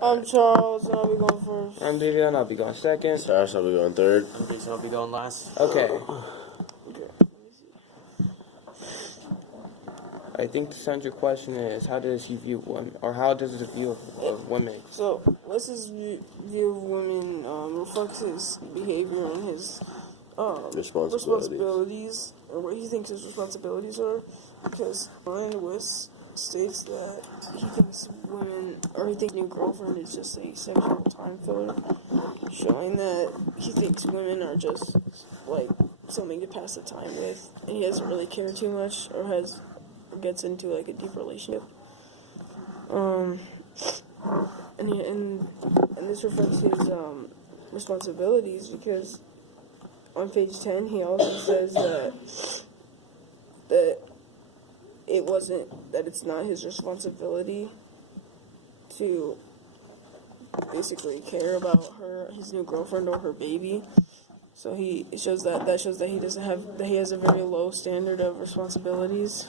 I'm Charles, and I'll be going first. I'm David, and I'll be going second. Cyrus, I'll be going third. I'm Jason, I'll be going last. Okay. I think the central question is, how does he view women, or how does his view of women? So, what's his view of women reflects his behavior and his responsibilities, or what he thinks his responsibilities are, because Ryan West states that he thinks women, or he thinks new girlfriend is just a sexual time filler, showing that he thinks women are just, like, something to pass the time with, and he doesn't really care too much, or gets into, like, a deep relationship. And this reflects his responsibilities, because on page 10 he also says that it's not his responsibility to basically care about his new girlfriend or her baby. So he shows that he has a very low standard of responsibilities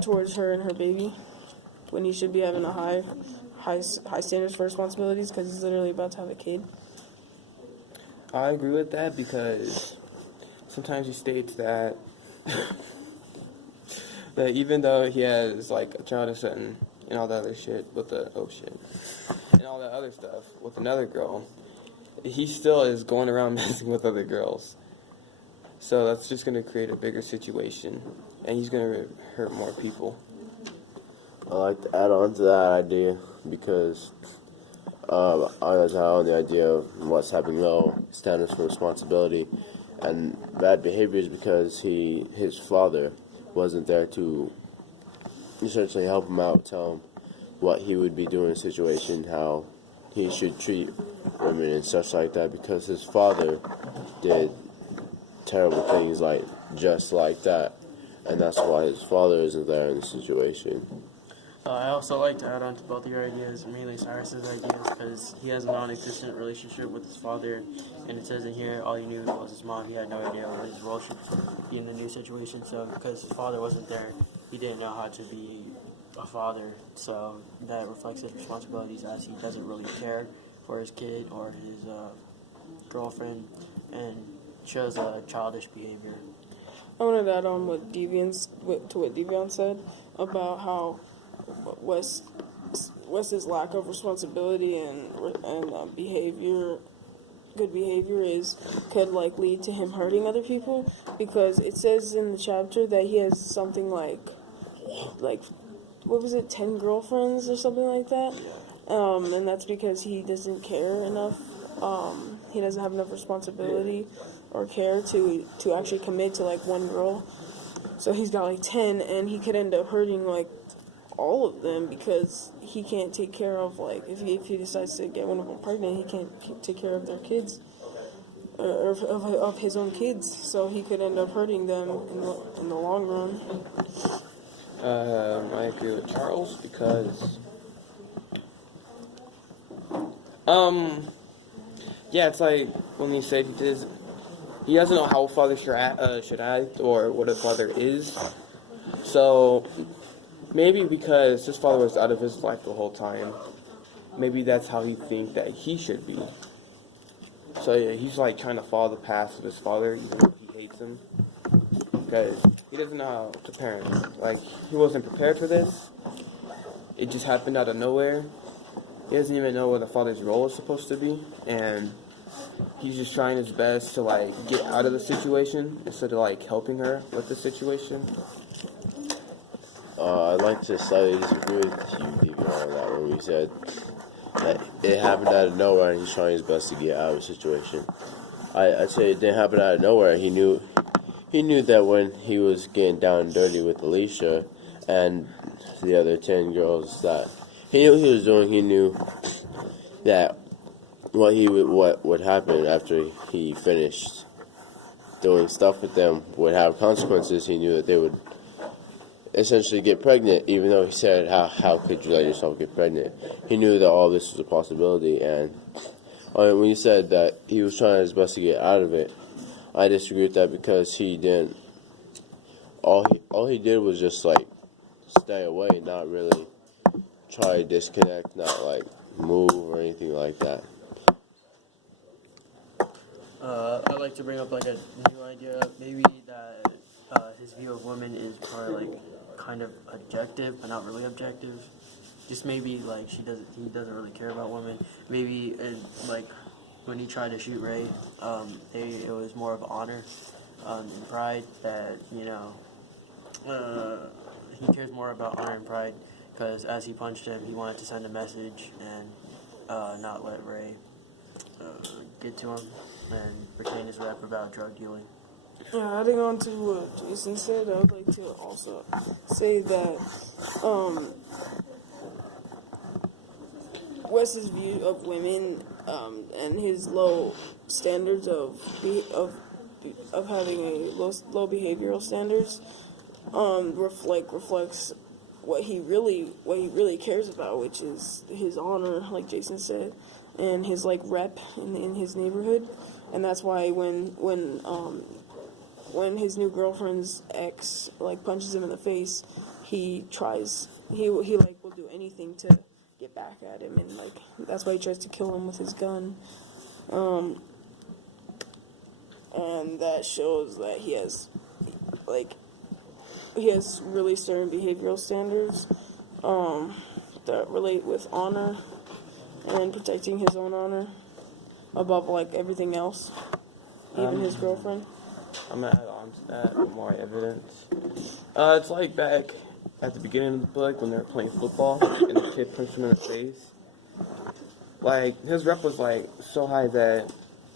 towards her and her baby, when he should be having a high standards for responsibilities, because he's literally about to have a kid. I agree with that, because sometimes he states that that even though he has like a child and all that other shit with and all that other stuff with another girl, he still is going around messing with other girls. So that's just going to create a bigger situation, and he's going to hurt more people. I like to add on to that idea, because I like to add on the idea of what's happening low standards for responsibility and bad behaviors, because his father wasn't there to essentially help him out, tell him what he would be doing in a situation, how he should treat women and such like that, because his father did terrible things just like that, and that's why his father isn't there in the situation. I also like to add on to both of your ideas, mainly Cyrus's ideas, because he has a non-existent relationship with his father, and it says in here all he knew was his mom. He had no idea what his role should be in the new situation, so because his father wasn't there, he didn't know how to be a father, so that reflects his responsibilities, as he doesn't really care for his kid or his girlfriend, and shows childish behavior. I wanted to add on what Devian said about how Wes's lack of responsibility and good behavior could lead to him hurting other people, because it says in the chapter that he has something like what was it, 10 girlfriends or something like that. And that's because he doesn't care enough. He doesn't have enough responsibility or care to actually commit to one girl. So he's got 10, and he could end up hurting all of them, because he can't take care of if he decides to get one of them pregnant, he can't take care of their kids or of his own kids. So he could end up hurting them in the long run. I agree with Charles, because it's like when he said he doesn't know how a father should act or what a father is. So maybe because his father was out of his life the whole time, maybe that's how he thinks that he should be. So yeah, he's trying to follow the path of his father, even though he hates him, because he doesn't know how to parent. He wasn't prepared for this. It just happened out of nowhere. He doesn't even know what a father's role is supposed to be, and he's just trying his best to get out of the situation instead of helping her with the situation. I'd like to slightly disagree with you, Deacon, on that, when we said that it happened out of nowhere and he's trying his best to get out of the situation. I'd say it didn't happen out of nowhere. He knew that when he was getting down and dirty with Alicia and the other 10 girls, that he knew what he was doing. He knew that what would happen after he finished doing stuff with them would have consequences. He knew that they would essentially get pregnant, even though he said, how could you let yourself get pregnant? He knew that all this was a possibility, and when he said that he was trying his best to get out of it, I disagree with that, because he didn't. All he did was just stay away, not really try to disconnect, not like move or anything like that. I'd like to bring up like a new idea, maybe that his view of women is probably like kind of objective, but not really objective. Just maybe like he doesn't really care about women. Maybe like when he tried to shoot Ray, it was more of honor and pride that he cares more about honor and pride because as he punched him, he wanted to send a message and not let Ray get to him and retain his rep about drug dealing. Adding on to what Jason said, I would like to also say that Wes's view of women and his low standards of having a low behavioral standards reflects what he really cares about, which is his honor, like Jason said, and his like rep in his neighborhood, and that's why when his new girlfriend's ex like punches him in the face, he like will do anything to get back at him, and like that's why he tries to kill him with his gun. And that shows that he has really certain behavioral standards that relate with honor and protecting his own honor above like everything else, even his girlfriend. I'm gonna add on to that with more evidence. It's like back at the beginning of the book when they were playing football and the kid punched him in the face. Like, his rep was like so high that,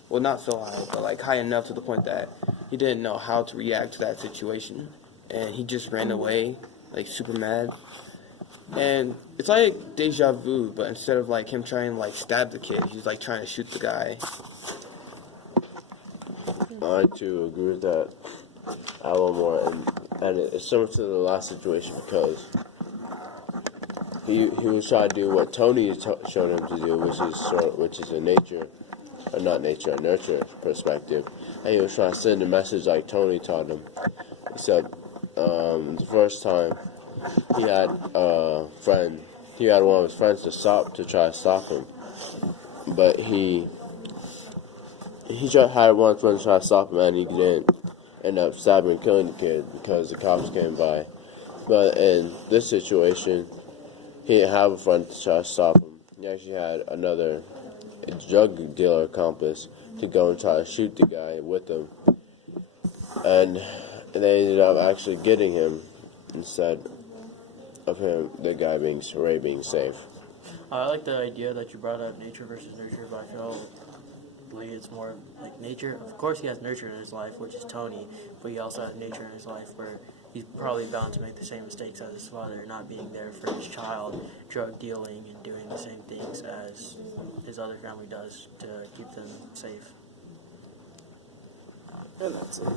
well, not so high, but like high enough to the point that he didn't know how to react to that situation. And he just ran away, like super mad. And it's like deja vu, but instead of like him trying to like stab the kid, he's like trying to shoot the guy. I too agree with that. I want more, and it's similar to the last situation because he was trying to do what Tony showed him to do, which is a nurture perspective, and he was trying to send a message like Tony taught him. Except the first time he had one of his friends to try to stop him, but he had one friend try to stop him, and he didn't end up stabbing and killing the kid because the cops came by. But in this situation, he didn't have a friend to try to stop him. He actually had another drug dealer accomplice to go and try to shoot the guy with him, and they ended up actually getting him instead of Ray being safe. I like the idea that you brought up, nature versus nurture, but I feel like it's more like nature. Of course, he has nurture in his life, which is Tony, but he also has nature in his life where he's probably bound to make the same mistakes as his father, not being there for his child, drug dealing, and doing the same things as his other family does to keep them safe. And that's it.